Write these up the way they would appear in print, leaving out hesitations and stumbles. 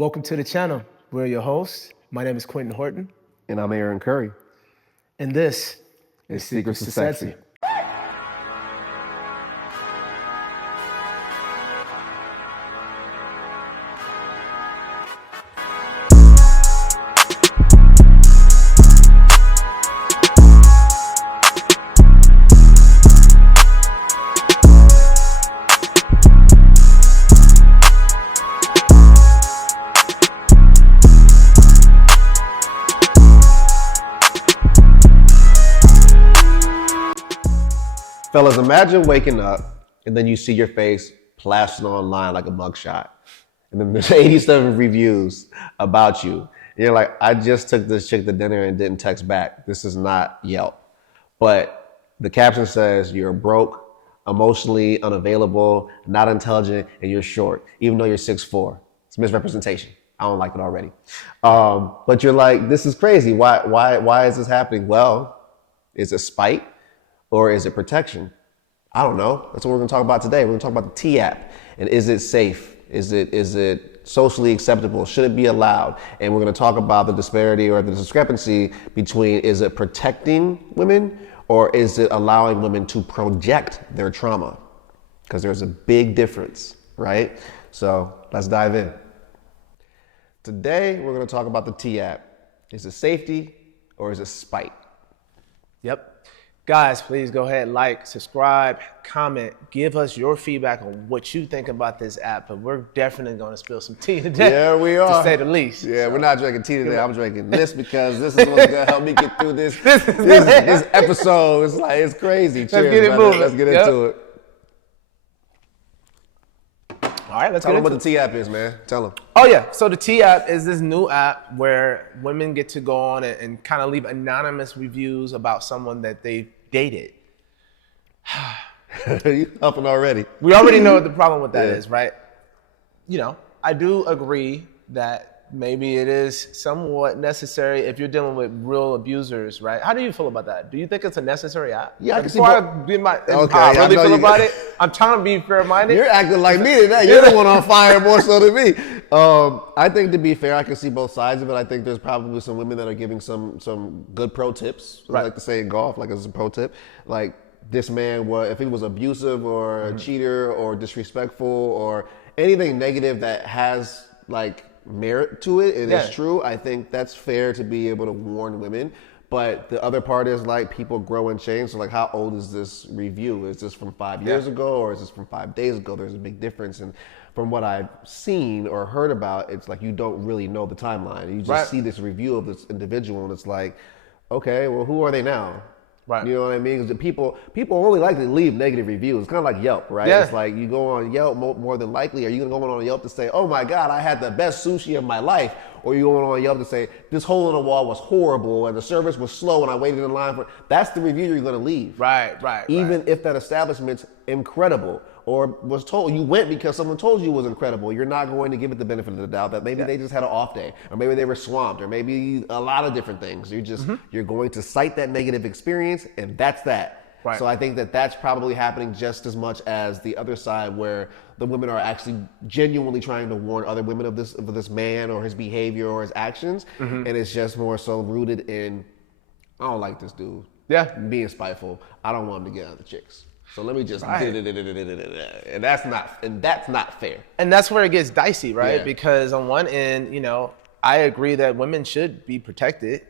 Welcome to the channel. We're your hosts. My name is Quentin Horton, And I'm Aaron Curry. and this It's Secrets to Sexy. Fellas, imagine waking up and then you see your face plastered online like a mugshot. And then there's 87 reviews about you. And you're like, I just took this chick to dinner and didn't text back. This is not Yelp. But the caption says you're broke, emotionally unavailable, not intelligent, and you're short, even though you're 6'4". It's misrepresentation. I don't like it already. But you're like, this is crazy. Why is this happening? Well, is it spite? Or is it protection? I don't know. That's what we're gonna talk about today. We're gonna talk about the T app. And is it safe? Is it socially acceptable? Should it be allowed? And we're gonna talk about the disparity or the discrepancy between, is it protecting women or is it allowing women to project their trauma? Because there's a big difference, right? So let's dive in. Today, we're gonna talk about the T app. Is it safety or is it spite? Yep. Guys, please go ahead, like, subscribe, comment, give us your feedback on what you think about this app. But we're definitely going to spill some tea today. Yeah, we are. To say the least. Yeah, we're not drinking tea today. I'm drinking this because this is what's going to help me get through this episode. It's like, it's crazy. Cheers, Let's get it moving. Let's get into it. All right, let's Tell get them into what the T app is, man. Tell them. Oh yeah, so the T app is this new app where women get to go on and kind of leave anonymous reviews about someone that they dated. You huffing already. We already know what the problem with that Yeah. is, right? You know, I do agree that maybe it is somewhat necessary if you're dealing with real abusers, right? How do you feel about that? Do you think it's a necessary app? Yeah, I can see Before I both. be my, Okay, how I I really know feel you- about it, I'm trying to be fair-minded. You're acting like me today. You're the one on fire more so than me. I think to be fair, I can see both sides of it. I think there's probably some women that are giving some good pro tips. I Right. like to say in golf, like as a pro tip, like this man was, if he was abusive or a cheater or disrespectful or anything negative that has like merit to it, it is Yeah. true. I think that's fair to be able to warn women. But the other part is like people grow and change. So like, how old is this review? Is this from 5 years ago or is this from 5 days ago? There's a big difference. And from what I've seen or heard about, it's like you don't really know the timeline. You just Right. see this review of this individual and it's like, okay, well, who are they now? Right. You know what I mean? Because people only like to leave negative reviews. It's kind of like Yelp, right? Yeah. It's like you go on Yelp more than likely. Are you going to go on Yelp to say, oh my God, I had the best sushi of my life? Or you going on Yelp to say, this hole in the wall was horrible and the service was slow and I waited in line for. That's the review you're going to leave. Right. Even if that establishment's incredible or was told you went because someone told you it was incredible, you're not going to give it the benefit of the doubt that maybe they just had an off day or maybe they were swamped or maybe a lot of different things. You're going to cite that negative experience and that's that. Right. So I think that that's probably happening just as much as the other side where the women are actually genuinely trying to warn other women of this man or his behavior or his actions. And it's just more so rooted in, I don't like this dude. Yeah. Being spiteful. I don't want him to get other chicks. So let me just and that's not fair. And that's where it gets dicey, right? Yeah. Because on one end, you know, I agree that women should be protected,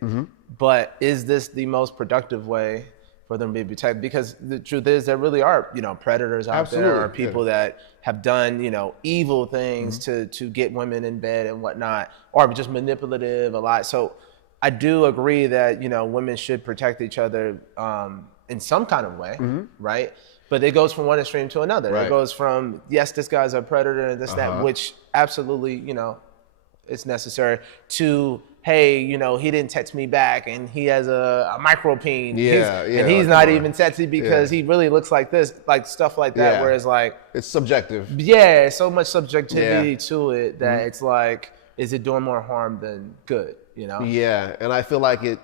but is this the most productive way for them to be protected? Because the truth is there really are, you know, predators out there or Absolutely, people that have done, you know, evil things to get women in bed and whatnot, or just manipulative a lot. So I do agree that, you know, women should protect each other in some kind of way, right? But it goes from one extreme to another. Right. It goes from, yes, this guy's a predator and this, that, which absolutely, you know, it's necessary, to, hey, you know, he didn't text me back and he has a micro peen. And he's not even sexy because he really looks like this, like stuff like that. Yeah. Whereas like, It's subjective. yeah, so much subjectivity Yeah. to it that it's like, is it doing more harm than good, you know? Yeah, and I feel like it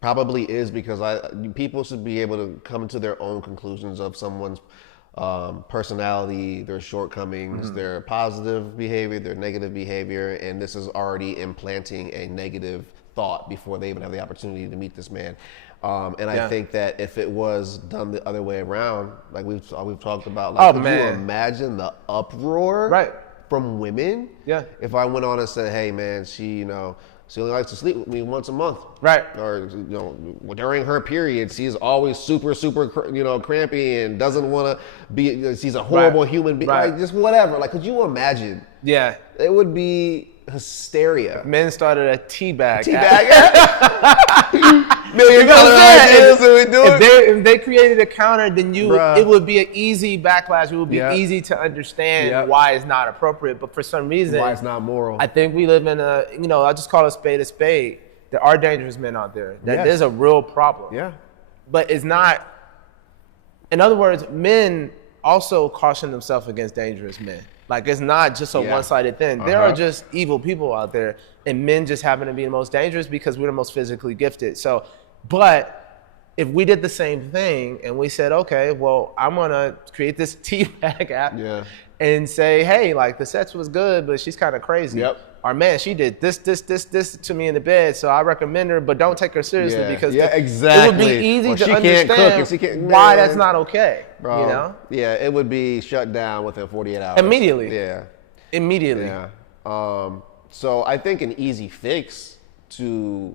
probably is because people should be able to come to their own conclusions of someone's personality, their shortcomings, their positive behavior, their negative behavior, and this is already implanting a negative thought before they even have the opportunity to meet this man. And I think that if it was done the other way around, like we've talked about, like, could you imagine the uproar from women? Yeah. If I went on and said, hey man, she only likes to sleep with me once a month. Right. Or, during her period, she's always super, crampy and doesn't want to be, she's a horrible human being. Like, just whatever. Like, could you imagine? Yeah. It would be hysteria. Men started a teabag. $1 million ideas, so we do it. If they created a counter, then it would be an easy backlash. It would be easy to understand why it's not appropriate. But for some reason, why it's not moral. I think we live in I'll just call a spade a spade. There are dangerous men out there. There's a real problem. Yeah. But it's not, in other words, men also caution themselves against dangerous men. Like, it's not just a one-sided thing. There are just evil people out there, and men just happen to be the most dangerous because we're the most physically gifted. So, but if we did the same thing and we said, okay, well, I'm gonna create this teabag app and say, hey, like, the sex was good, but she's kind of crazy. Or, man, she did this to me in the bed, so I recommend her, but don't take her seriously because exactly. it would be easy to understand why that's not okay. Bro, yeah, it would be shut down within 48 hours. Immediately. Yeah. Immediately. Yeah. So I think an easy fix to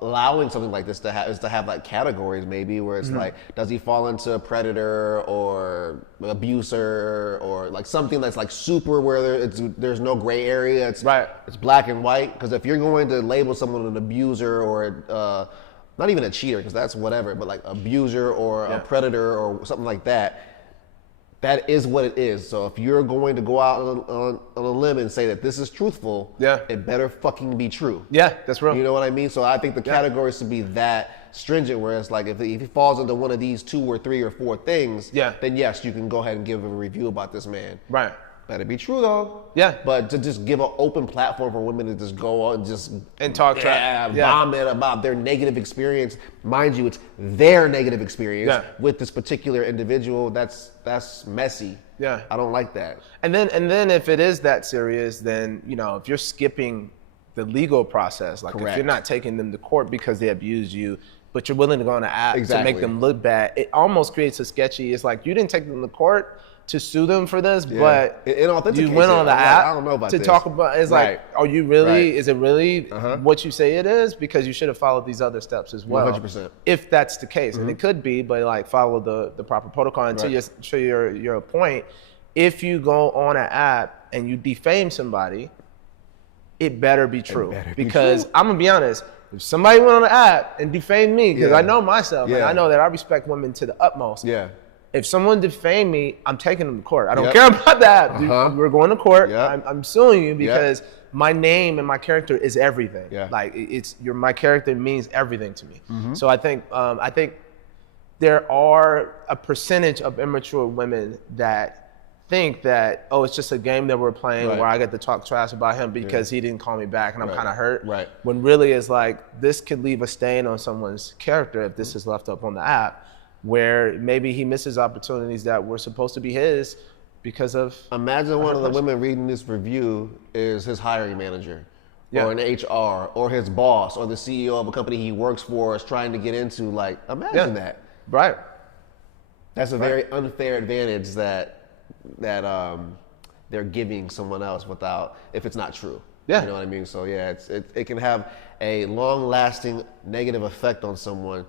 allowing something like this to have is to have like categories, maybe, where it's like, does he fall into a predator or abuser, or like something that's like super where there's no gray area. It's black and white. Because if you're going to label someone an abuser or not even a cheater, because that's whatever, but like abuser or a predator or something like that, that is what it is. So if you're going to go out on a limb and say that this is truthful, it better fucking be true. Yeah, that's real. You know what I mean? So I think the categories should be that stringent, where it's like if he falls into one of these 2 or 3 or 4 things, then yes, you can go ahead and give a review about this man. Right. Better be true though. Yeah. But to just give an open platform for women to just go on and talk vomit about their negative experience. Mind you, it's their negative experience with this particular individual. That's messy. Yeah. I don't like that. And then if it is that serious, then if you're skipping the legal process, like if you're not taking them to court because they abused you, but you're willing to go on an app to make them look bad, it almost creates a sketchy. It's like you didn't take them to court to sue them for this, but you went on the app I don't know about to this. Talk about. It's like, are you really? Is it really what you say it is? Because you should have followed these other steps as well. 100%. If that's the case, and it could be, but like follow the proper protocol until you show your point. If you go on an app and you defame somebody, it better be true. Because I'm gonna be honest. If somebody went on the app and defamed me, because I know myself, and I know that I respect women to the utmost. Yeah. If someone defamed me, I'm taking them to court. I don't care about that. We're going to court. I'm suing you because my name and my character is everything. Like my character means everything to me. So I think there are a percentage of immature women that think that, oh, it's just a game that we're playing where I get to talk trash about him because he didn't call me back and I'm kind of hurt. When really it's like, this could leave a stain on someone's character if this is left up on the app, where maybe he misses opportunities that were supposed to be his because of... Imagine one of the women reading this review is his hiring manager or an HR or his boss or the CEO of a company he works for is trying to get into. Like, imagine that. Right. That's a very unfair advantage that they're giving someone else if it's not true. You know what I mean? So yeah, it can have a long-lasting negative effect on someone,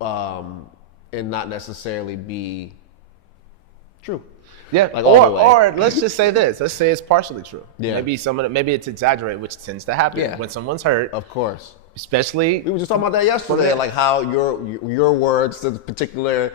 and not necessarily be true. Yeah, like or let's just say this. Let's say it's partially true. Maybe maybe it's exaggerated, which tends to happen when someone's hurt. Of course. Especially, we were just talking about that yesterday, like how your words to particular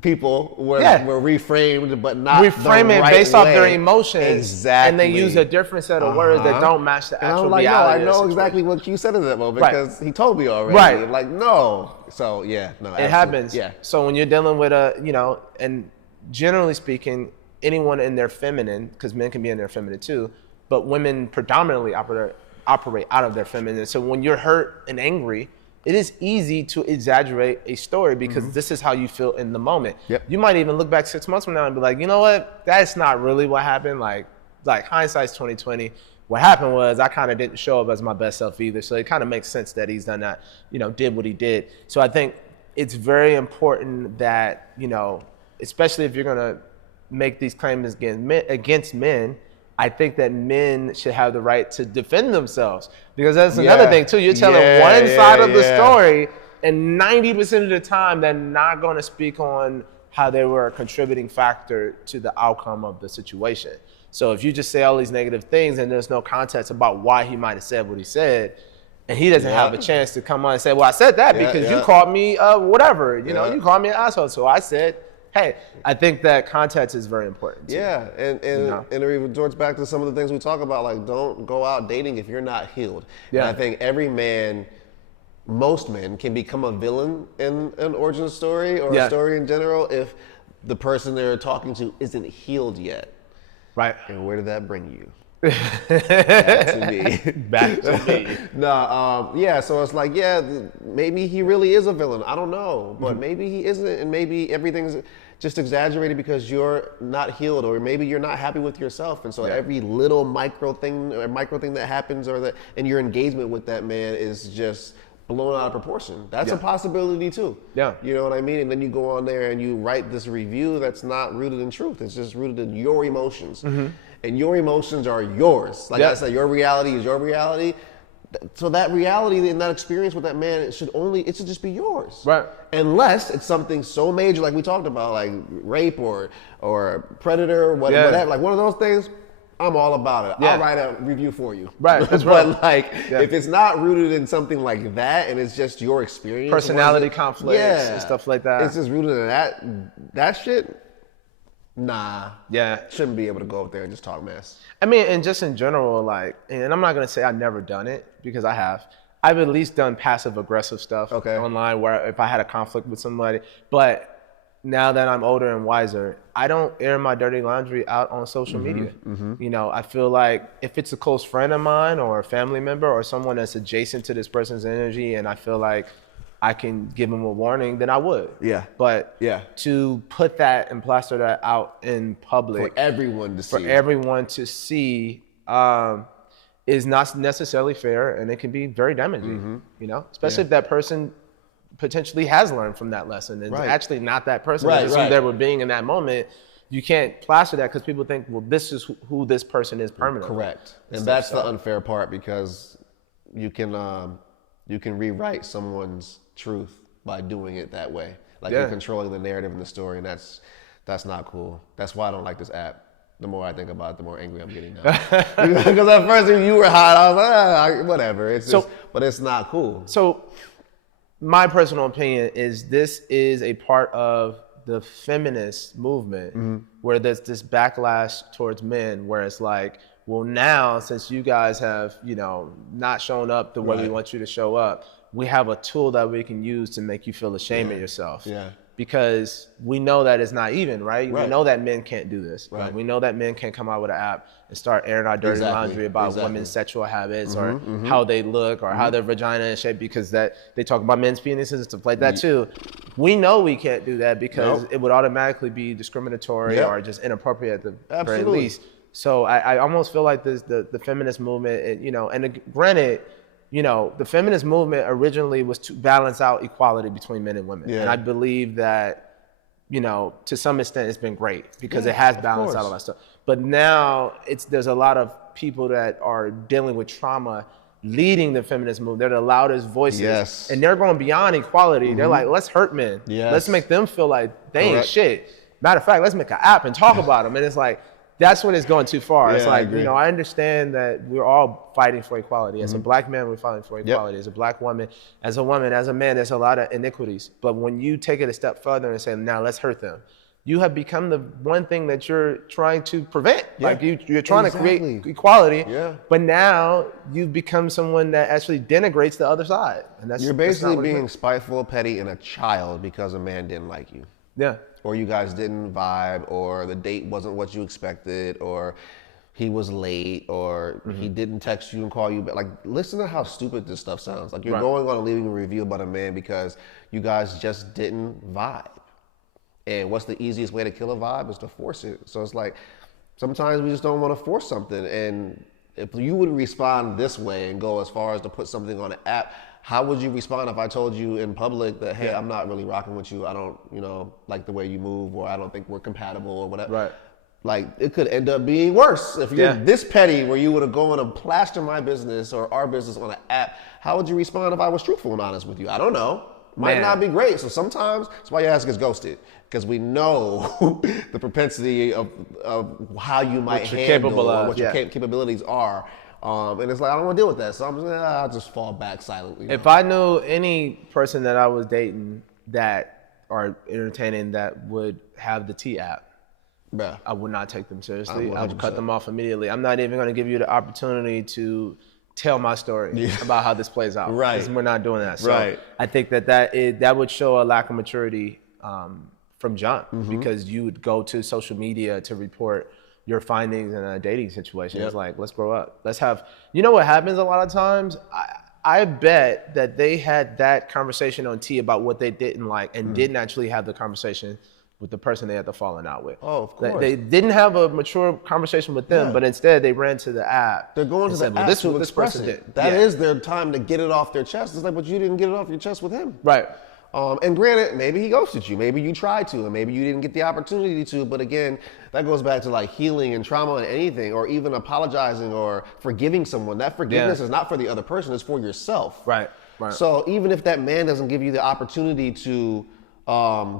people were reframed, but not reframe it based off their emotions. Exactly. And they use a different set of words that don't match the actual reality. No, I know exactly what you said in that moment because he told me already. Right. Like, no. So yeah, no. Absolutely. It happens. Yeah. So when you're dealing with and generally speaking, anyone in their feminine, because men can be in their feminine too, but women predominantly operate out of their feminine. So when you're hurt and angry, it is easy to exaggerate a story because this is how you feel in the moment. Yep. You might even look back 6 months from now and be like, you know what, that's not really what happened. Like hindsight's 2020. What happened was I kind of didn't show up as my best self either. So it kind of makes sense that he's done that, did what he did. So I think it's very important that, especially if you're going to make these claims against men, I think that men should have the right to defend themselves, because that's another thing too. You're telling one side of the story, and 90% of the time they're not going to speak on how they were a contributing factor to the outcome of the situation. So if you just say all these negative things and there's no context about why he might have said what he said, and he doesn't have a chance to come on and say, well, I said that because you called me whatever, you called me an asshole. So I said, hey, I think that context is very important too. Yeah, and it resorts back to some of the things we talk about, like don't go out dating if you're not healed. Yeah. And I think every man, most men, can become a villain in an origin story or a story in general if the person they're talking to isn't healed yet. Right. And where did that bring you? Back to me. Back to me. No, so it's like, maybe he really is a villain. I don't know, but maybe he isn't, and maybe everything's just exaggerated because you're not healed, or maybe you're not happy with yourself, and so every little micro thing that happens, or that in your engagement with that man is just blown out of proportion. That's a possibility too. Yeah. You know what I mean? And then you go on there and you write this review that's not rooted in truth. It's just rooted in your emotions. And your emotions are yours. Like I said, your reality is your reality. So that reality and that experience with that man, it should just be yours. Right. Unless it's something so major, like we talked about, like rape or predator, whatever, like one of those things, I'm all about it. I'll write a review for you. Right. That's but if it's not rooted in something like that and it's just your experience, personality conflicts and stuff like that, it's just rooted in that shit. Nah. Yeah. Shouldn't be able to go up there and just talk mess. I mean, and just in general, and I'm not gonna say I've never done it, because I have. I've at least done passive aggressive stuff online, where if I had a conflict with somebody, but now that I'm older and wiser, I don't air my dirty laundry out on social media. I feel like if it's a close friend of mine or a family member or someone that's adjacent to this person's energy, and I feel like I can give them a warning, then I would. Yeah. But to put that and plaster that out in public for everyone to see, is not necessarily fair, and it can be very damaging. Especially if that person potentially has learned from that lesson and actually not that person. Just who they were being in that moment. You can't plaster that because people think, well, this is who this person is permanently. Correct. And that's the unfair part, because you can rewrite someone's truth by doing it that way. Like you're controlling the narrative and the story, and that's not cool. That's why I don't like this app. The more I think about it, the more angry I'm getting now. Because at first when you were hot, I was like, whatever. But it's not cool. So my personal opinion is this is a part of the feminist movement where there's this backlash towards men, where it's like, well, now since you guys have, not shown up the way we want you to show up, we have a tool that we can use to make you feel ashamed of yourself. Yeah. Because we know that it's not even, right? We know that men can't do this. Right? We know that men can't come out with an app and start airing our dirty laundry about women's sexual habits or how they look or how their vagina is shaped, because that they talk about men's penises and stuff like that too. We know we can't do that because it would automatically be discriminatory or just inappropriate at the very least. So I almost feel like the feminist movement, and granted, the feminist movement originally was to balance out equality between men and women. And I believe that, to some extent it's been great because it has balanced out all that stuff. But now there's a lot of people that are dealing with trauma leading the feminist movement. They're the loudest voices. And they're going beyond equality. They're like, let's hurt men. Let's make them feel like they ain't shit. Matter of fact, let's make an app and talk about them. And it's like, that's when it's going too far. It's like, I understand that we're all fighting for equality. As a black man, we're fighting for equality. As a black woman, as a woman, as a man, there's a lot of iniquities. But when you take it a step further and say, now let's hurt them, you have become the one thing that you're trying to prevent. Like you're trying to create equality, but now you've become someone that actually denigrates the other side. And you're basically being spiteful, petty, and a child because a man didn't like you. Yeah. Or you guys didn't vibe, or the date wasn't what you expected, or he was late or he Mm-hmm. didn't text you and call you back. Like, listen to how stupid this stuff sounds. Like, you're Right. going on and leaving a review about a man because you guys just didn't vibe. And what's the easiest way to kill a vibe is to force it. So it's like, sometimes we just don't want to force something. And if you would respond this way and go as far as to put something on an app, how would you respond if I told you in public that, hey, I'm not really rocking with you. I don't, like the way you move, or I don't think we're compatible or whatever. Right. Like, it could end up being worse. If you're Yeah. this petty where you would have gone and plastered my business or our business on an app, how would you respond if I was truthful and honest with you? I don't know. Might Man. not be great. So sometimes that's why your ass gets ghosted, because we know the propensity of how you might What you're handle capable or of, what your yeah. capabilities are. And it's like, I don't want to deal with that. So I'm just, I'll just fall back silently. If I knew any person that I was dating that or entertaining that would have the T app, Bruh. I would not take them seriously. I would 100%. cut them off immediately. I'm not even going to give you the opportunity to tell my story about how this plays out. Right. 'Cause we're not doing that. So Right. I think that would show a lack of maturity from jump, Mm-hmm. because you would go to social media to report your findings in a dating situation. Yep. It's like, let's grow up. Let's have, what happens a lot of times? I bet that they had that conversation on T about what they didn't like and didn't actually have the conversation with the person they had the falling out with. Oh, of course. They didn't have a mature conversation with them, Yeah. but instead they ran to the app. They're going to and the said, well, app this is to what this express person it. did. That Yeah. is their time to get it off their chest. It's like, but you didn't get it off your chest with him. Right. And granted, maybe he ghosted you. Maybe you tried to, and maybe you didn't get the opportunity to. But again, that goes back to like healing and trauma and anything, or even apologizing or forgiving someone. That forgiveness is not for the other person; it's for yourself. Right. Right. So even if that man doesn't give you the opportunity to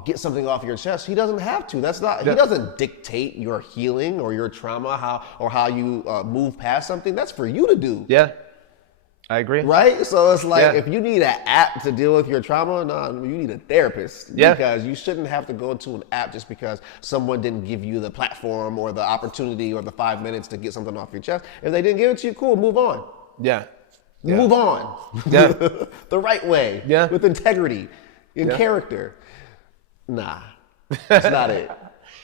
get something off your chest, he doesn't have to. That's not. He doesn't dictate your healing or your trauma, how you move past something. That's for you to do. Yeah. I agree. Right? So it's like, Yeah. if you need an app to deal with your trauma, no, you need a therapist. Yeah. Because you shouldn't have to go to an app just because someone didn't give you the platform or the opportunity or the 5 minutes to get something off your chest. If they didn't give it to you, cool, move on. Yeah. Yeah. Move on. Yeah. The right way. Yeah. With integrity and Yeah. character. Nah. That's not it.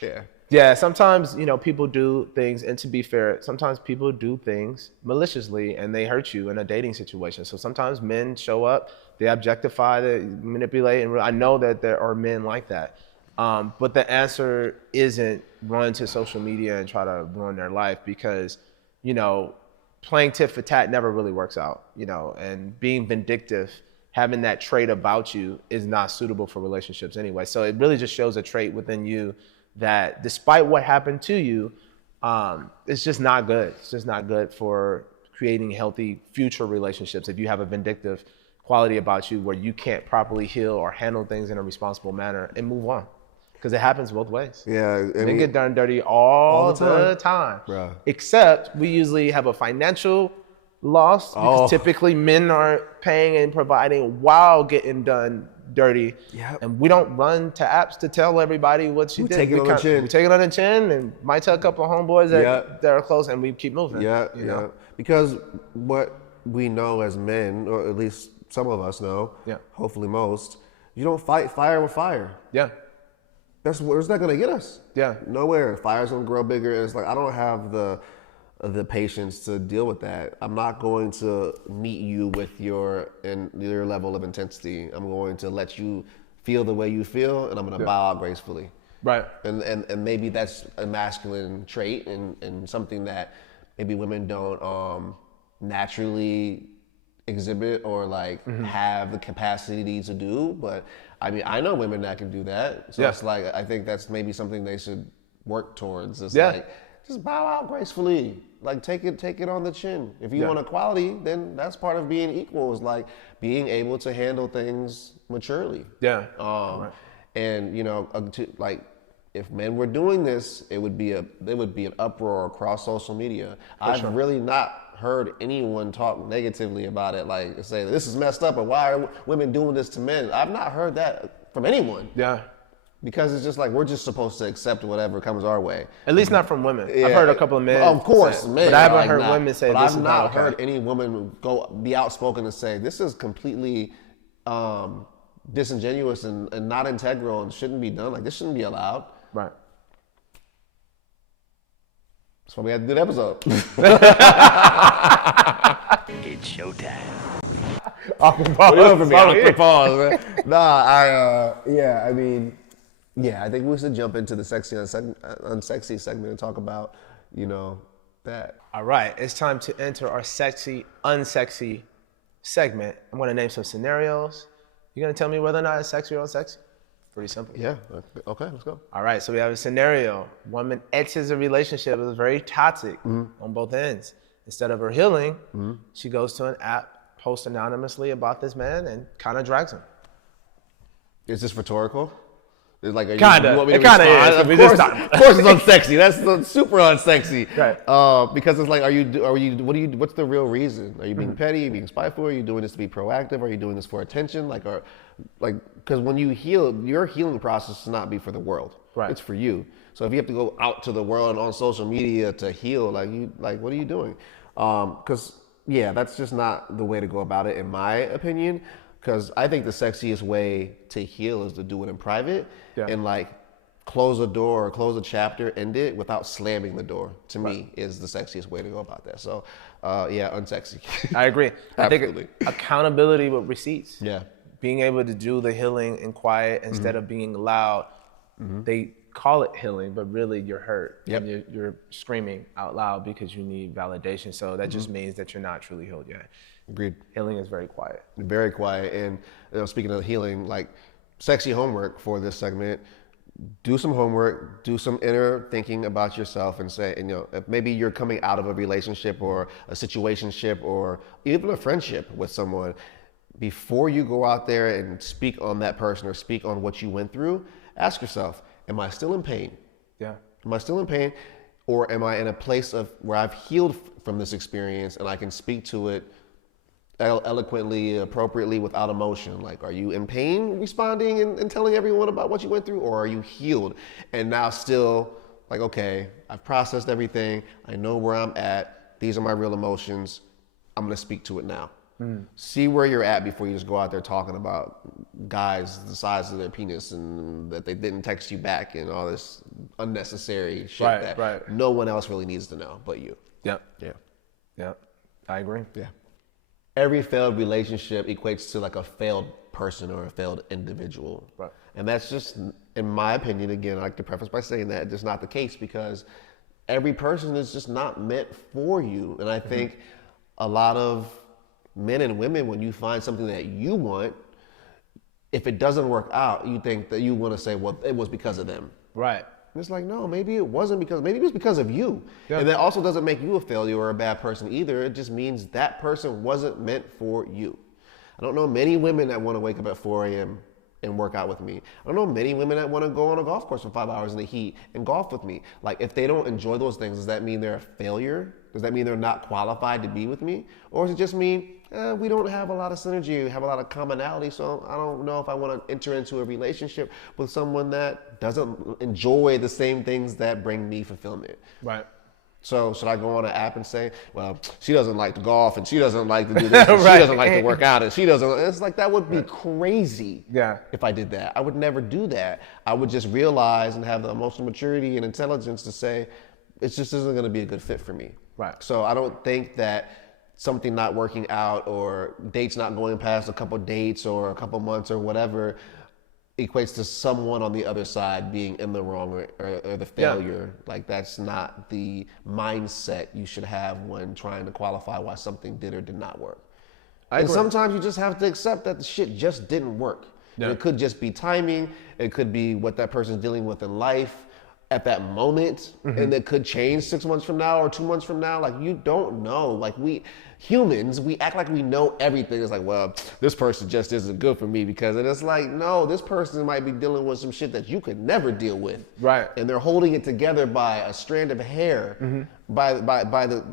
Yeah. Yeah, sometimes, people do things, and to be fair, sometimes people do things maliciously and they hurt you in a dating situation. So sometimes men show up, they objectify, they manipulate, and I know that there are men like that. But the answer isn't run to social media and try to ruin their life, because, playing tit for tat never really works out, and being vindictive, having that trait about you is not suitable for relationships anyway. So it really just shows a trait within you that, despite what happened to you, it's just not good. It's just not good for creating healthy future relationships if you have a vindictive quality about you where you can't properly heal or handle things in a responsible manner and move on. Because it happens both ways. Yeah. They get done dirty all the time. Bruh. Except we usually have a financial loss, because typically men are paying and providing while getting done dirty. Yep. And we don't run to apps to tell everybody what you did. take it on the chin. We take it on the chin and might tell a couple of homeboys that are close, and we keep moving. Yeah, you yeah. know? Because what we know as men, or at least some of us know, hopefully most, you don't fight fire with fire. Yeah. Where's that gonna get us? Yeah. Nowhere. Fire's gonna grow bigger. It's like, I don't have the patience to deal with that. I'm not going to meet you with your level of intensity. I'm going to let you feel the way you feel, and I'm gonna bow out gracefully. Right. And maybe that's a masculine trait and something that maybe women don't naturally exhibit or have the capacity to do. But I mean, I know women that can do that. So it's like, I think that's maybe something they should work towards. It's like, just bow out gracefully. Like, take it on the chin. If you want equality, then that's part of being equal, is like being able to handle things maturely. Yeah. And if men were doing this, there would be an uproar across social media. I've really not heard anyone talk negatively about it, like say this is messed up or why are women doing this to men. I've not heard that from anyone. Yeah. Because it's just like, we're just supposed to accept whatever comes our way. At least not from women. I've heard a couple of men. Of course, say, men. but I haven't heard women say but this I've is not not okay. heard any woman be outspoken and say this is completely disingenuous and not integral and shouldn't be done. Like, this shouldn't be allowed. Right. That's why we had to do the episode. It's showtime. Awkward pause, man. I think we should jump into the sexy unsexy segment and talk about, that. All right, it's time to enter our sexy, unsexy segment. I'm going to name some scenarios. You're going to tell me whether or not it's sexy or unsexy. Pretty simple. Yeah. Okay, let's go. All right, so we have a scenario. Woman exits a relationship that was very toxic on both ends. Instead of her healing, she goes to an app, posts anonymously about this man, and kind of drags him. Is this rhetorical? It's like, Kinda. It kinda is. Of course it's unsexy. That's super unsexy. Right. Because it's like, what's the real reason? Are you being petty? Are you being spiteful? Are you doing this to be proactive? Are you doing this for attention? Because when you heal, your healing process does not be for the world. Right. It's for you. So if you have to go out to the world and on social media to heal, what are you doing? That's just not the way to go about it, in my opinion. Because I think the sexiest way to heal is to do it in private and close a door or close a chapter, end it without slamming the door. To me, is the sexiest way to go about that. So, unsexy. I agree. I Absolutely. think accountability with receipts. Yeah. Being able to do the healing in quiet instead of being loud. They call it healing, but really you're hurt. Yep. And you're screaming out loud because you need validation. So that just means that you're not truly healed yet. Agreed. Healing is very quiet. Very quiet. And speaking of healing, sexy homework for this segment, do some homework, do some inner thinking about yourself and say, if maybe you're coming out of a relationship or a situationship or even a friendship with someone, before you go out there and speak on that person or speak on what you went through, ask yourself, am I still in pain? Yeah. Am I still in pain? Or am I in a place of where I've healed from this experience and I can speak to it eloquently, appropriately, without emotion? Are you in pain responding and telling everyone about what you went through? Or are you healed and now still okay, I've processed everything. I know where I'm at. These are my real emotions. I'm going to speak to it now. See where you're at before you just go out there talking about guys the size of their penis and that they didn't text you back and all this unnecessary shit no one else really needs to know but you. Yep. Yeah. Yep. I agree. Yeah. Every failed relationship equates to a failed person or a failed individual. Right. And that's just, in my opinion, again, I like to preface by saying that just not the case because every person is just not meant for you. And I think a lot of men and women, when you find something that you want, if it doesn't work out, you think that you want to say, well, it was because of them. Right. And it's no, maybe it wasn't maybe it was because of you. Yeah. And that also doesn't make you a failure or a bad person either. It just means that person wasn't meant for you. I don't know many women that want to wake up at 4 a.m. and work out with me. I don't know many women that want to go on a golf course for 5 hours in the heat and golf with me. If they don't enjoy those things, does that mean they're a failure? Does that mean they're not qualified to be with me? Or does it just mean we don't have a lot of synergy, we have a lot of commonality, so I don't know if I want to enter into a relationship with someone that doesn't enjoy the same things that bring me fulfillment. Right. So should I go on an app and say, well, she doesn't like to golf and she doesn't like to do this and she doesn't like to work out and she doesn't, it's that would be crazy if I did that. I would never do that. I would just realize and have the emotional maturity and intelligence to say, it just isn't going to be a good fit for me. Right. So I don't think that something not working out or dates not going past a couple dates or a couple months or whatever equates to someone on the other side being in the wrong or the failure. That's not the mindset you should have when trying to qualify why something did or did not work. And sometimes you just have to accept that the shit just didn't work. Yeah. And it could just be timing. It could be what that person's dealing with in life at that moment. And it could change 6 months from now or 2 months from now. You don't know. We humans, we act like we know everything. It's well, this person just isn't good for me because, and it's no, this person might be dealing with some shit that you could never deal with. Right. And they're holding it together by a strand of hair, by the,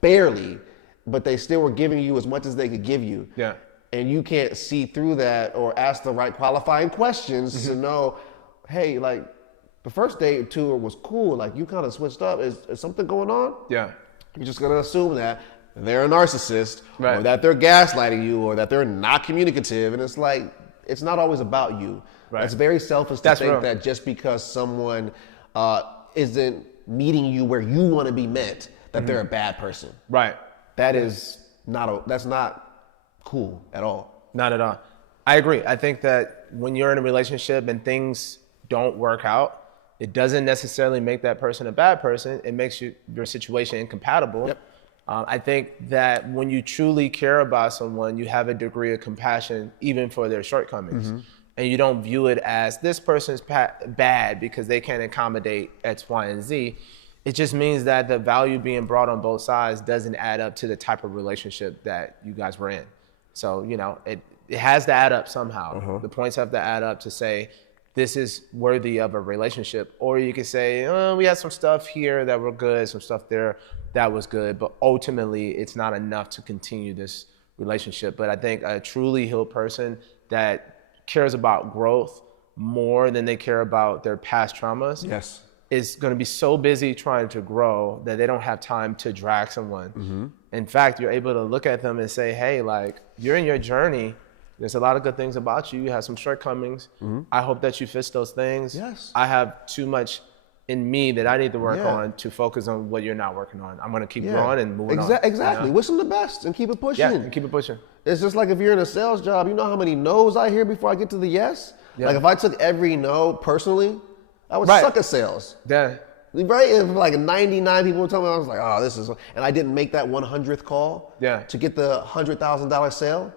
barely, but they still were giving you as much as they could give you. Yeah. And you can't see through that or ask the right qualifying questions to know, hey, the first day or two was cool. You kind of switched up. Is something going on? Yeah. You're just going to assume that they're a narcissist or that they're gaslighting you or that they're not communicative. And it's it's not always about you. Right. It's very selfish to think that just because someone isn't meeting you where you want to be met, that they're a bad person. Right. That is that's not cool at all. Not at all. I agree. I think that when you're in a relationship and things don't work out, it doesn't necessarily make that person a bad person. It makes your situation incompatible. Yep. I think that when you truly care about someone, you have a degree of compassion even for their shortcomings. And you don't view it as this person's bad because they can't accommodate X, Y, and Z. It just means that the value being brought on both sides doesn't add up to the type of relationship that you guys were in. So, it has to add up somehow. The points have to add up to say, this is worthy of a relationship. Or you could say, oh, we had some stuff here that were good, some stuff there that was good, but ultimately it's not enough to continue this relationship. But I think a truly healed person that cares about growth more than they care about their past traumas is going to be so busy trying to grow that they don't have time to drag someone. In fact, you're able to look at them and say, hey, like, you're in your journey. There's a lot of good things about you. You have some shortcomings. I hope that you fix those things. Yes. I have too much in me that I need to work on to focus on what you're not working on. I'm going to keep growing and moving on. Exactly. Wish them the best and keep it pushing. Yeah, and keep it pushing. It's just like if you're in a sales job, you know how many no's I hear before I get to the yes? Yeah. Like if I took every no personally, I would suck at sales. Yeah. Right? If like 99 people would tell me, I was like, oh, this is, and I didn't make that 100th call to get the $100,000 sale.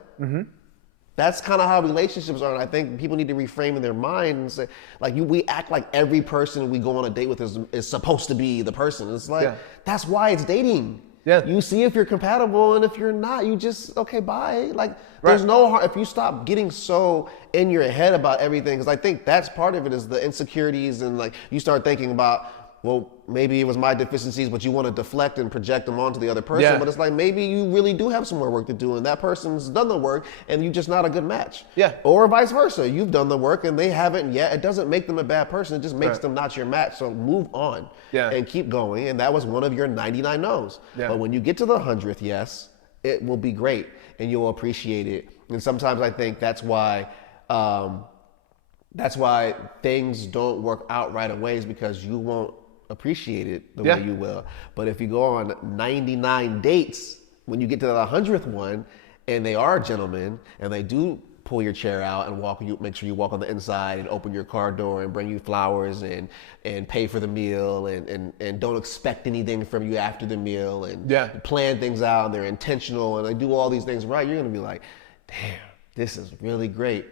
That's kind of how relationships are, and I think people need to reframe in their mind and say, like, we act like every person we go on a date with is supposed to be the person. It's like, that's why it's dating. Yeah. You see if you're compatible, and if you're not, you just, okay, bye. Like, there's no harm, if you stop getting so in your head about everything, because I think that's part of it is the insecurities, and like, you start thinking about, well, maybe it was my deficiencies, but you want to deflect and project them onto the other person. Yeah. But it's like, maybe you really do have some more work to do, and that person's done the work, and you're just not a good match. Yeah. Or vice versa. You've done the work, and they haven't yet. It doesn't make them a bad person. It just makes them not your match. So move on and keep going. And that was one of your 99 no's. Yeah. But when you get to the 100th yes, it will be great, and you'll appreciate it. And sometimes I think that's why things don't work out right away, is because you won't appreciate it the way you will. But if you go on 99 dates, when you get to the 100th one, and they are gentlemen, and they do pull your chair out and make sure you walk on the inside and open your car door and bring you flowers and pay for the meal and don't expect anything from you after the meal and plan things out, and they're intentional and they do all these things right, you're gonna be like, damn, this is really great.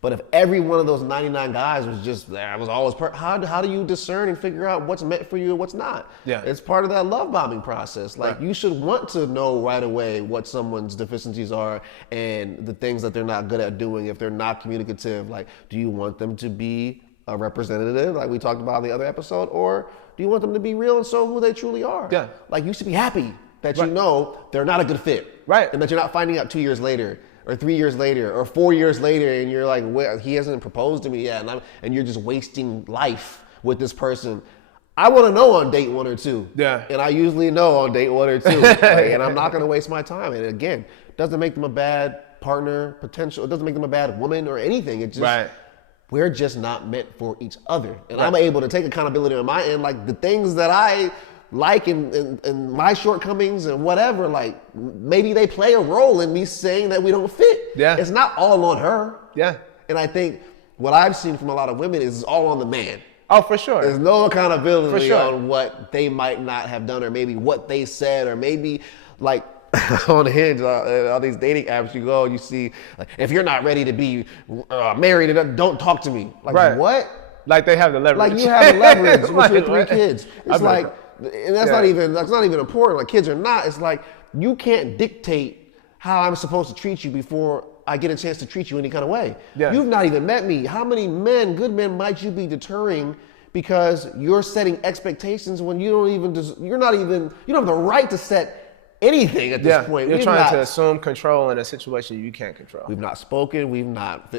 But if every one of those 99 guys was just there, was always how do you discern and figure out what's meant for you and what's not? Yeah, it's part of that love bombing process. Like you should want to know right away what someone's deficiencies are and the things that they're not good at doing. If they're not communicative, like, do you want them to be a representative, like we talked about in the other episode, or do you want them to be real and show who they truly are? Yeah, like you should be happy that you know they're not a good fit, and that you're not finding out 2 years later, or 3 years later, or 4 years later, and you're like, well, he hasn't proposed to me yet, and you're just wasting life with this person. I want to know on date 1 or 2. Yeah. And I usually know on date 1 or 2. And I'm not going to waste my time. And again, it doesn't make them a bad partner, potential. It doesn't make them a bad woman or anything. It just, we're just not meant for each other. And I'm able to take accountability on my end, like the things that I like and my shortcomings and whatever, like maybe they play a role in me saying that we don't fit. Yeah. It's not all on her. Yeah. And I think what I've seen from a lot of women is all on the man. Oh, for sure. There's no accountability on what they might not have done, or maybe what they said, or maybe like on Hinge, all these dating apps, you go and you see, like, if you're not ready to be married, don't talk to me. Like what? Like they have the leverage. Like you have the leverage with your 3 kids. It's like, and that's not even important, like kids or not. It's like, you can't dictate how I'm supposed to treat you before I get a chance to treat you any kind of way. Yeah. You've not even met me. How many men, good men, might you be deterring because you're setting expectations when you don't have the right to set anything at this point. You're trying to assume control in a situation you can't control. We've not spoken. We've not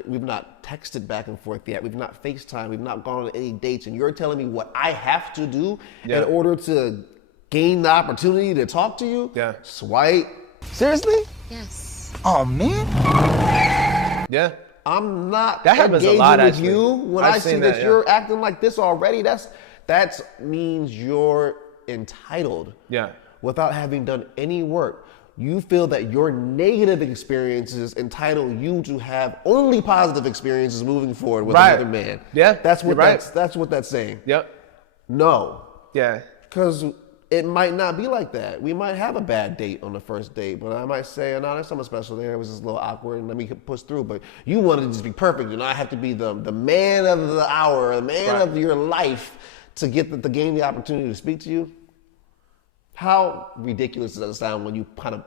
texted back and forth yet. We've not FaceTime. We've not gone on any dates. And you're telling me what I have to do in order to gain the opportunity to talk to you? Yeah. Swipe. Seriously? Yes. Oh man. Yeah. I'm not that happens a lot, with actually. you when I see that you're acting like this already. That's That means you're entitled. Yeah. Without having done any work. You feel that your negative experiences entitle you to have only positive experiences moving forward with another man. Yeah. That's what right. that's what that's saying. Yep. No. Yeah. Because it might not be like that. We might have a bad date on the first date, but I might say, no, there's something special there. It was just a little awkward and let me push through. But you wanted to just be perfect, and I have to be the man of the hour, the man of your life to get to gain the opportunity to speak to you. How ridiculous does that sound when you kind of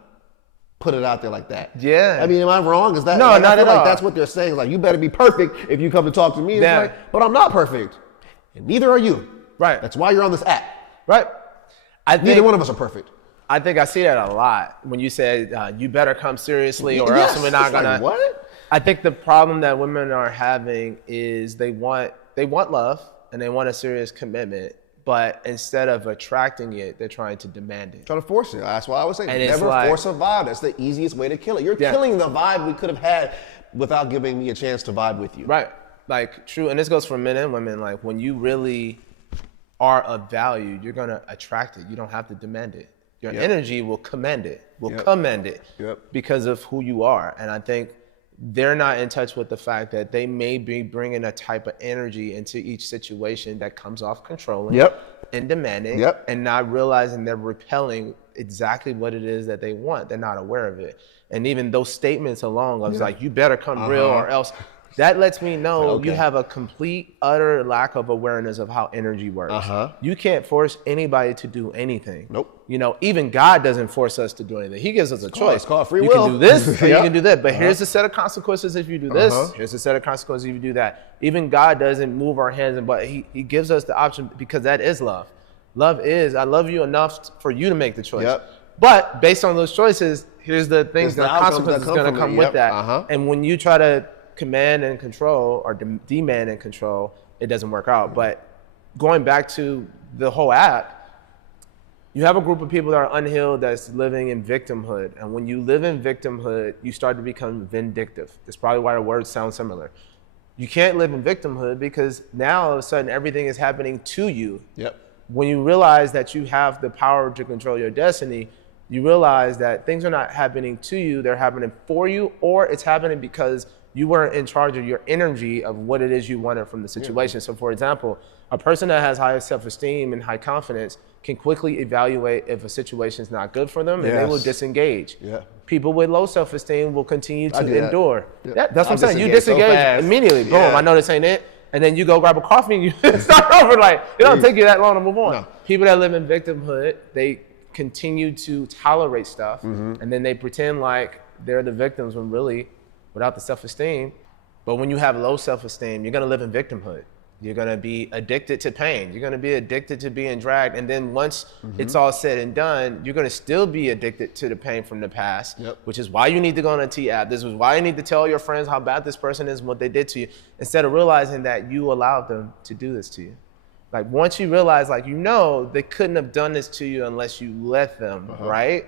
put it out there like that? Yeah. I mean, am I wrong? Is that no, like, not I feel at like all. That's what they're saying. Like, you better be perfect if you come to talk to me. It's Yeah. like, but I'm not perfect, and neither are you. Right. That's why you're on this app. Right. Neither one of us are perfect. I think I see that a lot when you say you better come seriously or Yes, else we're not it's like, gonna. what? I think the problem that women are having is they want love and they want a serious commitment, but instead of attracting it, they're trying to demand it. Trying to force it. That's why I was saying, And it's never like- force a vibe. That's the easiest way to kill it. You're killing the vibe we could have had without giving me a chance to vibe with you. Right. Like true, and this goes for men and women. Like when you really are of value, you're gonna attract it. You don't have to demand it. Your energy will commend it. Commend it because of who you are. And I think they're not in touch with the fact that they may be bringing a type of energy into each situation that comes off controlling and demanding and not realizing they're repelling exactly what it is that they want. They're not aware of it. And even those statements alone of like, you better come real or else, that lets me know you have a complete, utter lack of awareness of how energy works. You can't force anybody to do anything. Nope. You know, even God doesn't force us to do anything. He gives us a choice. It's called free you will. can do this or you can do that. But here's a set of consequences if you do this. Here's a set of consequences if you do that. Even God doesn't move our hands, but he gives us the option because that is love. Love is, I love you enough for you to make the choice. But based on those choices, here's the things, the consequences going to come with that. And when you try to command and control or demand and control, it doesn't work out. But going back to the whole app, you have a group of people that are unhealed that's living in victimhood. And when you live in victimhood, you start to become vindictive. That's probably why the words sound similar. You can't live in victimhood because now all of a sudden everything is happening to you. When you realize that you have the power to control your destiny, you realize that things are not happening to you, they're happening for you, or it's happening because you weren't in charge of your energy of what it is you wanted from the situation. So for example, a person that has high self-esteem and high confidence can quickly evaluate if a situation is not good for them and they will disengage. People with low self-esteem will continue to endure. That's what I'm saying. You disengage immediately. Boom, I know this ain't it. And then you go grab a coffee and you start over. Like, it don't take you that long to move on. People that live in victimhood, they continue to tolerate stuff and then they pretend like they're the victims when really, without the self-esteem. But when you have low self-esteem, you're gonna live in victimhood. You're gonna be addicted to pain. You're gonna be addicted to being dragged. And then once it's all said and done, you're gonna still be addicted to the pain from the past, which is why you need to go on a T-app. This is why you need to tell your friends how bad this person is and what they did to you, instead of realizing that you allowed them to do this to you. Like once you realize, like, you know, they couldn't have done this to you unless you let them, right?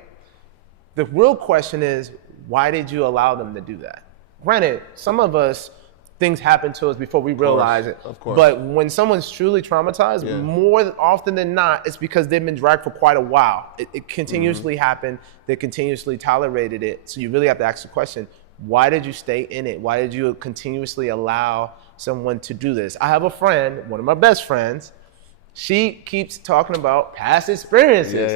The real question is, why did you allow them to do that? Granted, some of us, things happen to us before we realize it. Of course. But when someone's truly traumatized, more often than not, it's because they've been dragged for quite a while. It continuously happened. They continuously tolerated it. So you really have to ask the question, why did you stay in it? Why did you continuously allow someone to do this? I have a friend, one of my best friends. She keeps talking about past experiences.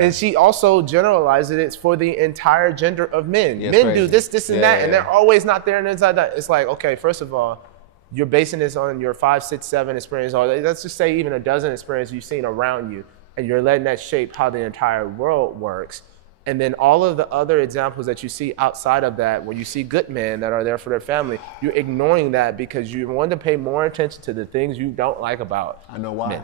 And she also generalizes it for the entire gender of men. Men do this, and that, and they're always not there and inside that. It's like, okay, first of all, you're basing this on your 5, 6, 7 experience, or let's just say even a dozen experiences you've seen around you, and you're letting that shape how the entire world works. And then all of the other examples that you see outside of that, where you see good men that are there for their family, you're ignoring that because you want to pay more attention to the things you don't like about I know why. men.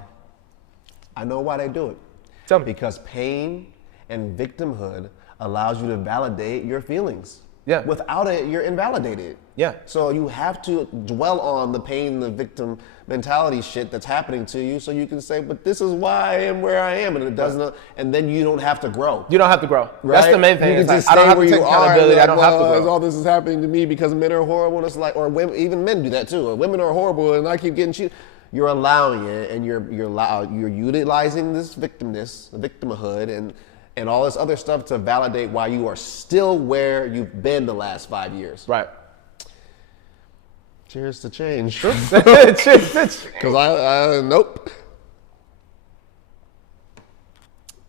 I know why they do it. Tell me. Because pain and victimhood allows you to validate your feelings. Without it, you're invalidated. So you have to dwell on the pain, the victim mentality shit that's happening to you, so you can say, but this is why I am where I am, and it doesn't, and then you don't have to grow. You don't have to grow. Right? That's the main thing. You can It's just like, I don't stay have where to take you are. accountability. Like, I don't have to grow. all this is happening to me because men are horrible. And it's like, or women, even men do that too. Or women are horrible, and I keep getting cheated. you're allowing it, and you're utilizing this victimhood, and all this other stuff to validate why you are still where you've been the last 5 years. Right. Cheers to change. Because I nope.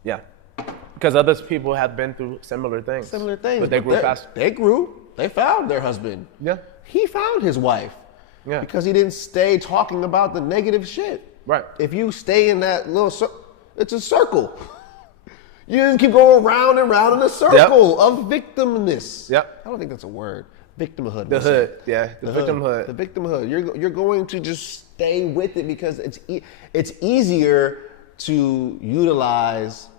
Yeah. Because other people have been through similar things. But they grew faster. They grew. They found their husband. Yeah. He found his wife. Yeah. Because he didn't stay talking about the negative shit. Right. If you stay in that little circle, it's a circle. You just keep going round and round in a circle of victimness. Yep. I don't think that's a word. Victimhood. The hood. Yeah. The victimhood. The victimhood. You're going to just stay with it because it's easier to utilize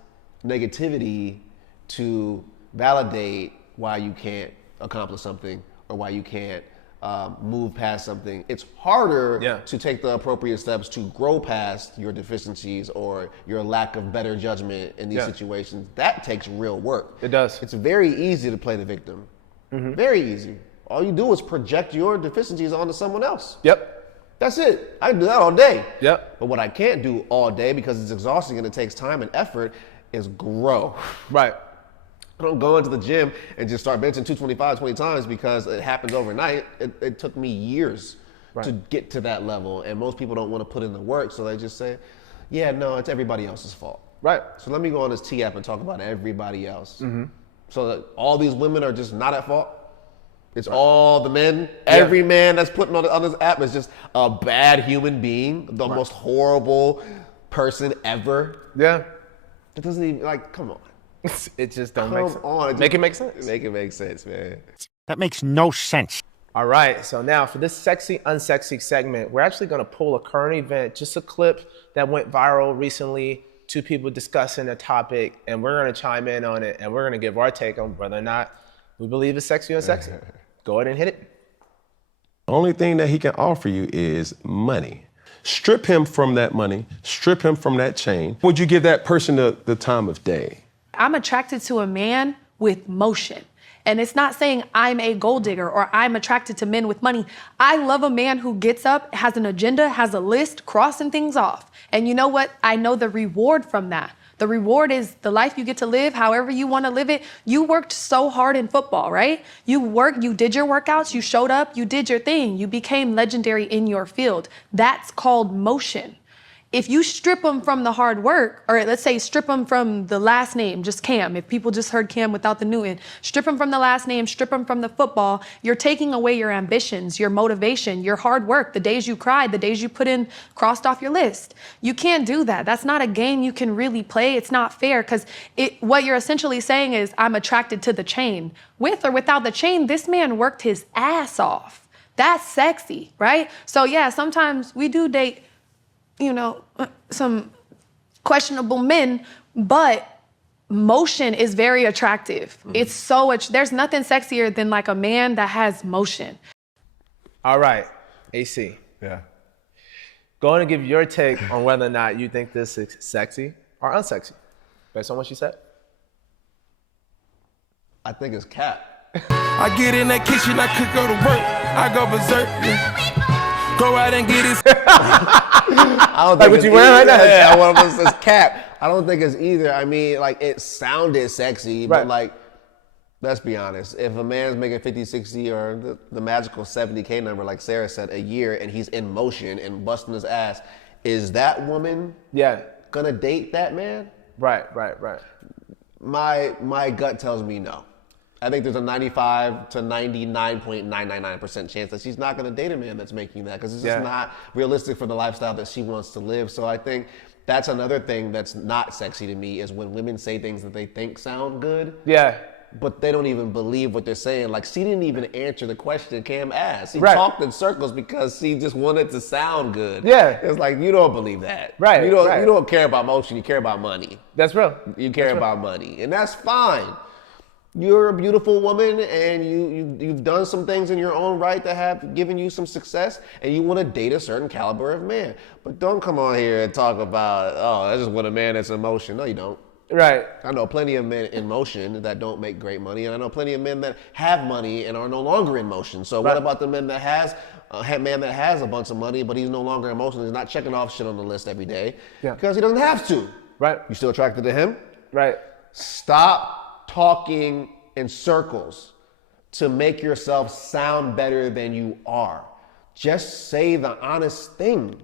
negativity to validate why you can't accomplish something or why you can't move past something. It's harder to take the appropriate steps to grow past your deficiencies or your lack of better judgment in these situations. That takes real work. It does. It's very easy to play the victim. Very easy. All you do is project your deficiencies onto someone else. Yep. That's it. I can do that all day. Yep. But what I can't do all day because it's exhausting and it takes time and effort is grow. Right. I don't go into the gym and just start benching 225 20 times because it happens overnight. It took me years to get to that level. And most people don't want to put in the work, so they just say, yeah, no, it's everybody else's fault. Right. So let me go on this T app and talk about everybody else. So that all these women are just not at fault. It's all the men. Every man that's putting on this app is just a bad human being, the most horrible person ever. Yeah. It doesn't even, come on. It just don't make sense. Come on. Make it make sense. Make it make sense, man. That makes no sense. All right, so now for this sexy, unsexy segment, we're actually gonna pull a current event, just a clip that went viral recently, two people discussing a topic, and we're gonna chime in on it, and we're gonna give our take on whether or not we believe it's sexy or unsexy. Go ahead and hit it. The only thing that he can offer you is money. Strip him from that money, strip him from that chain. Would you give that person the time of day? I'm attracted to a man with motion. And it's not saying I'm a gold digger or I'm attracted to men with money. I love a man who gets up, has an agenda, has a list, crossing things off. And you know what? I know the reward from that. The reward is the life you get to live, however you want to live it. You worked so hard in football, right? You did your workouts, you showed up, you did your thing. You became legendary in your field. That's called motion. If you strip them from the hard work, or let's say strip them from the last name, just Cam, if people just heard Cam without the Newton, strip them from the last name, strip them from the football, you're taking away your ambitions, your motivation, your hard work, the days you cried, the days you put in, crossed off your list. You can't do that. That's not a game you can really play. It's not fair because what you're essentially saying is I'm attracted to the chain. With or without the chain, this man worked his ass off. That's sexy, right? So yeah, sometimes we do date some questionable men, but motion is very attractive. It's there's nothing sexier than like a man that has motion. All right, AC. Yeah. Go on and give your take on whether or not you think this is sexy or unsexy, based on what she said. I think it's cap. I get in that kitchen, I cook, go to work, I go berserk. Go out and get it. I don't think what it's you wearing right now? Yeah, one of us says cap. I don't think it's either. I mean, it sounded sexy, but let's be honest. If a man's making 50, 60, or the magical 70K number, like Sarah said, a year, and he's in motion and busting his ass, is that woman gonna date that man? Right. My gut tells me no. I think there's a 95 to 99.999% chance that she's not going to date a man that's making that because it's just not realistic for the lifestyle that she wants to live. So I think that's another thing that's not sexy to me is when women say things that they think sound good. Yeah. But they don't even believe what they're saying. Like, she didn't even answer the question Cam asked. She talked in circles because she just wanted to sound good. Yeah. It's like, you don't believe that. Right. You don't care about motion. You care about money. That's real. You care about money. And that's fine. You're a beautiful woman and you've done some things in your own right that have given you some success and you want to date a certain caliber of man. But don't come on here and talk about, that's just what a man that's emotion. No, you don't. Right. I know plenty of men in motion that don't make great money, and I know plenty of men that have money and are no longer in motion. So what about the men that has a bunch of money, but he's no longer in motion, he's not checking off shit on the list every day because he doesn't have to. Right. You still attracted to him? Right. Stop talking in circles to make yourself sound better than you are. Just say the honest thing.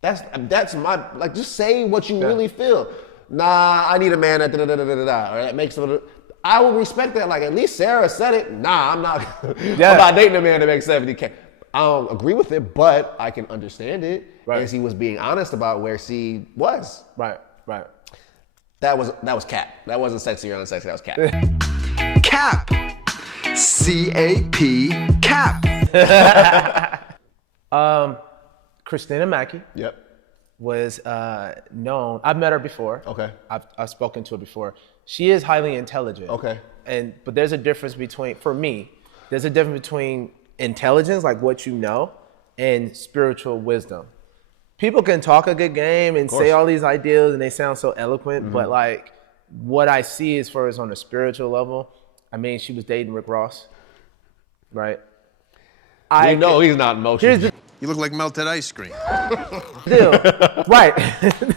That's my, like, just say what you really feel. Nah, I need a man that da-da-da-da-da-da. Or that makes it, I would respect that. Like, at least Sarah said it. Nah, I'm not, I'm not dating a man that makes 70K. I don't agree with it, but I can understand it. Right. As he was being honest about where she was. Right. Right. That was cap. That wasn't sexy or unsexy, that was cap. Cap. C-A-P, cap. Christina Mackey Yep. was known. I've met her before. Okay. I've spoken to her before. She is highly intelligent. Okay. But there's a difference between, for me, there's a difference between intelligence, like what you know, and spiritual wisdom. People can talk a good game and say all these ideas and they sound so eloquent, but like what I see as far as on a spiritual level, I mean, she was dating Rick Ross, right? I know he's not in motion. Here's the You look like melted ice cream. deal, right?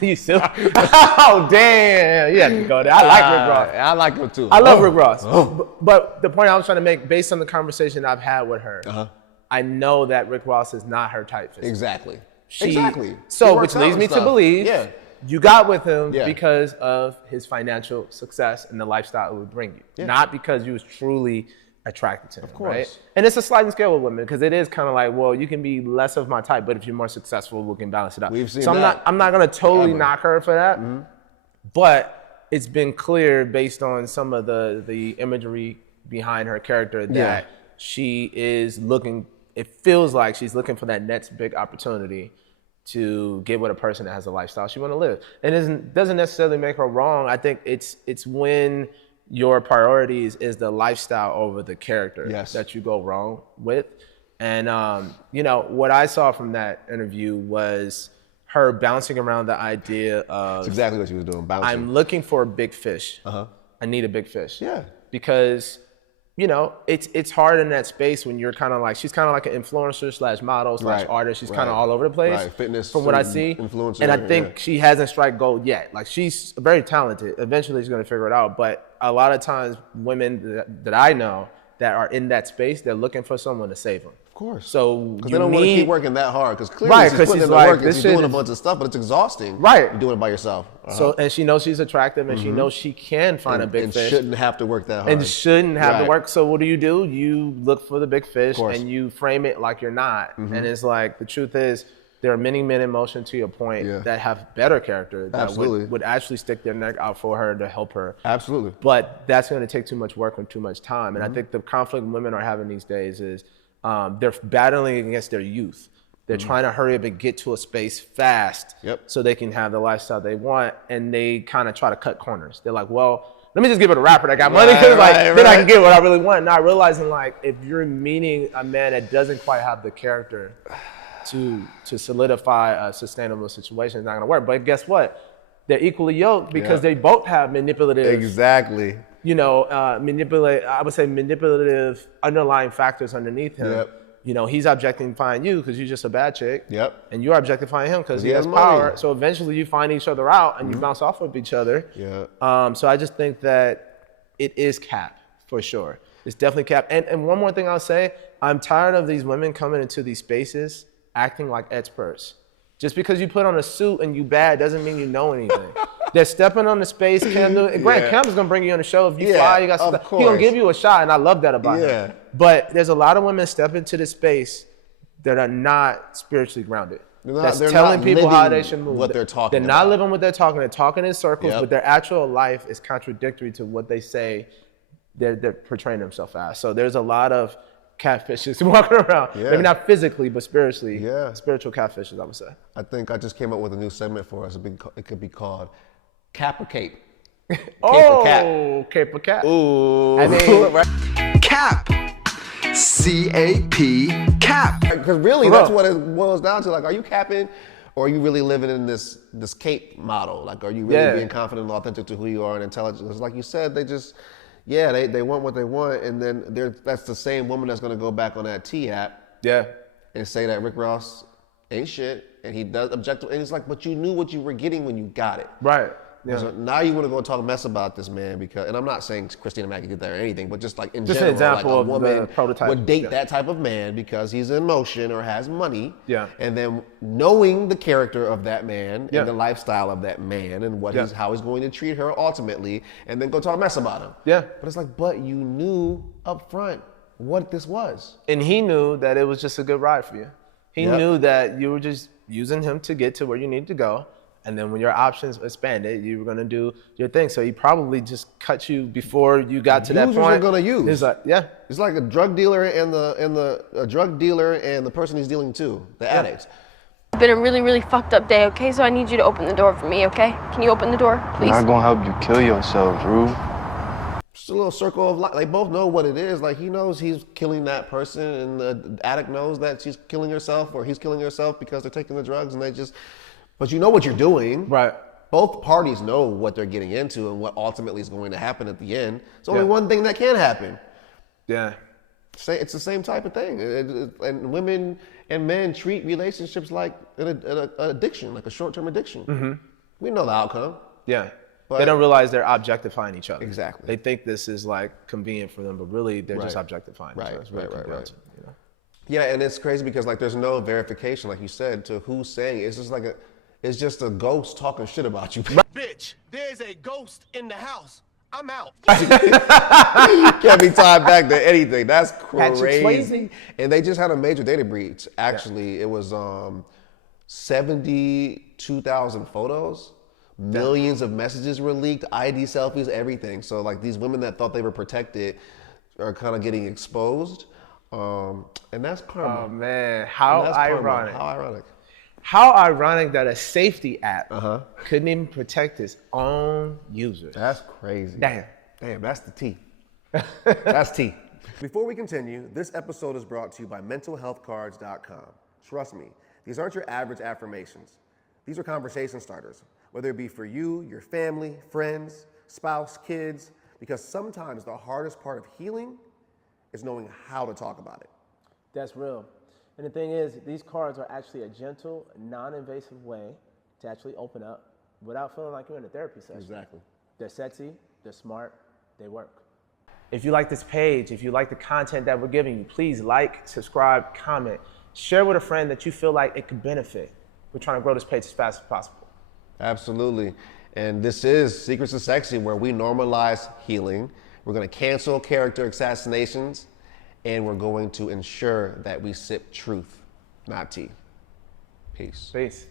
You still? Oh damn! You have to go there. I like Rick Ross. I like him too. I love Rick Ross. But the point I was trying to make, based on the conversation I've had with her, I know that Rick Ross is not her type. Exactly. Exactly. It So, works which out leads and me to stuff. believe you got with him Yeah. because of his financial success and the lifestyle it would bring you, not because you was truly attracted to him. Of course. Right? And it's a sliding scale with women because it is kind of like, well, you can be less of my type, but if you're more successful, we can balance it out. We've seen so that. I'm not gonna totally Ever. knock her for that, but it's been clear based on some of the imagery behind her character that she is looking. It feels like she's looking for that next big opportunity to get with a person that has a lifestyle she want to live. And it doesn't necessarily make her wrong. I think it's when your priorities is the lifestyle over the character that you go wrong with. And you know, what I saw from that interview was her bouncing around the idea of, That's exactly what she was doing, bouncing. I'm looking for a big fish. I need a big fish. Yeah. Because, you know, it's hard in that space when you're kind of like, she's kind of like an influencer slash model slash artist. She's kind of all over the place. Right. Fitness from what I see. influencer. And I think she hasn't struck gold yet. Like, she's very talented. Eventually she's going to figure it out. But a lot of times women that I know that are in that space, they're looking for someone to save them. Of course. So because you they don't want to need, keep working that hard. Because clearly Right, she's 'cause putting she's in the like, work and this she's shit doing a is- bunch of stuff, but it's exhausting. Right. You're doing it by yourself. So, and she knows she's attractive and she knows she can find a big and fish. shouldn't have to work that hard. And shouldn't have to Right. work. So what do? You look for the big fish course. and you frame it like you're not. And it's like, the truth is, there are many men in motion, to your point, that have better character that Absolutely. would actually stick their neck out for her to help her. Absolutely. But that's going to take too much work and too much time. And I think the conflict women are having these days is they're battling against their youth. They're trying to hurry up and get to a space fast so they can have the lifestyle they want. And they kind of try to cut corners. They're like, well, let me just give it a rapper that got money, because then I can get what I really want. Not realizing, like, if you're meeting a man that doesn't quite have the character to solidify a sustainable situation, it's not gonna work. But guess what? They're equally yoked because they both have manipulative, Exactly. you know, manipulative underlying factors underneath him. Yep. You know, he's objectifying you because you're just a bad chick. Yep. And you're objectifying him because he has has power. money. So eventually you find each other out and you bounce off of each other. Yeah. So I just think that it is cap for sure. It's definitely cap. And one more thing I'll say, I'm tired of these women coming into these spaces acting like experts. Just because you put on a suit and you bad doesn't mean you know anything. They're stepping on the space. Cam is gonna bring you on the show. If you fly, you got some of stuff. He gonna give you a shot, and I love that about Yeah. him. But there's a lot of women step into this space that are not spiritually grounded. That's they're telling not people how they living should move. what they're talking They're not about. living what they're talking. They're talking in circles, Yep. but their actual life is contradictory to what they say they're portraying themselves as. So there's a lot of catfishes walking around. Yeah. Maybe not physically, but spiritually. Yeah. Spiritual catfishes, I would say. I think I just came up with a new segment for us. It could be called Cap or Cape. Cape or cap. Ooh. I mean, Cap. C-A-P, cap. Because really, that's what it boils down to. Like, are you capping Or are you really living in this cape model? Like, are you really Yeah. being confident and authentic to who you are and intelligent? Because like you said, they want what they want, and then that's the same woman that's gonna go back on that T app Yeah. and say that Rick Ross ain't shit, and he does objective, and it's like, but you knew what you were getting when you got it. Right. Yeah. So now you want to go talk mess about this man because, and I'm not saying Christina Mackey did that or anything, but just like in Just an general, example like of a the woman prototype. would date Yeah. that type of man because he's in motion or has money. Yeah. And then knowing the character of that man Yeah. and the lifestyle of that man and what Yeah. how he's going to treat her ultimately, and then go talk mess about him. Yeah. But it's like, but you knew up front what this was. And he knew that it was just a good ride for you. He Yep. knew that you were just using him to get to where you needed to go. And then when your options expanded, you were going to do your thing. So he probably just cut you before you got to that Users point. are gonna use. He's like, yeah. It's like a drug dealer and a drug dealer and the person he's dealing to, the addict. It's been a really, really fucked up day, okay? So I need you to open the door for me, okay? Can you open the door, please? I'm not gonna help you kill yourself, Rue. Just a little circle of life. They both know what it is. Like, he knows he's killing that person, and the addict knows that she's killing herself or he's killing herself because they're taking the drugs, and but you know what you're doing. Right. Both parties know what they're getting into and what ultimately is going to happen at the end. It's only Yeah. one thing that can happen. Yeah. It's the same type of thing. And women and men treat relationships like an addiction, like a short-term addiction. Mm-hmm. We know the outcome. Yeah. But- they don't realize they're objectifying each other. Exactly. They think this is like convenient for them, but really they're just Right. objectifying Right, each other. It's really right, comes right, down right. to, you know? Yeah, and it's crazy because like there's no verification, like you said, to who's saying it. It's just it's just a ghost talking shit about you. Bitch, there's a ghost in the house. I'm out. Can't be tied back to anything. That's Patrick crazy. Swayze. And they just had a major data breach. Actually, it was 72,000 photos. Millions of messages were leaked, ID selfies, everything. So like these women that thought they were protected are kind of getting exposed. And that's karma. Oh man, how That's karma. ironic. How ironic. How ironic that a safety app Uh-huh. couldn't even protect its own users. That's crazy. Damn. Damn, that's the tea. That's tea. Before we continue, this episode is brought to you by mentalhealthcards.com. Trust me, these aren't your average affirmations. These are conversation starters, whether it be for you, your family, friends, spouse, kids, because sometimes the hardest part of healing is knowing how to talk about it. That's real. And the thing is, these cards are actually a gentle, non-invasive way to actually open up without feeling like you're in a therapy session. Exactly. They're sexy, they're smart, they work. If you like this page, if you like the content that we're giving you, please like, subscribe, comment, share with a friend that you feel like it could benefit. We're trying to grow this page as fast as possible. Absolutely. And this is Secrets of Sexy, where we normalize healing. We're going to cancel character assassinations, and we're going to ensure that we sip truth, not tea. Peace. Peace.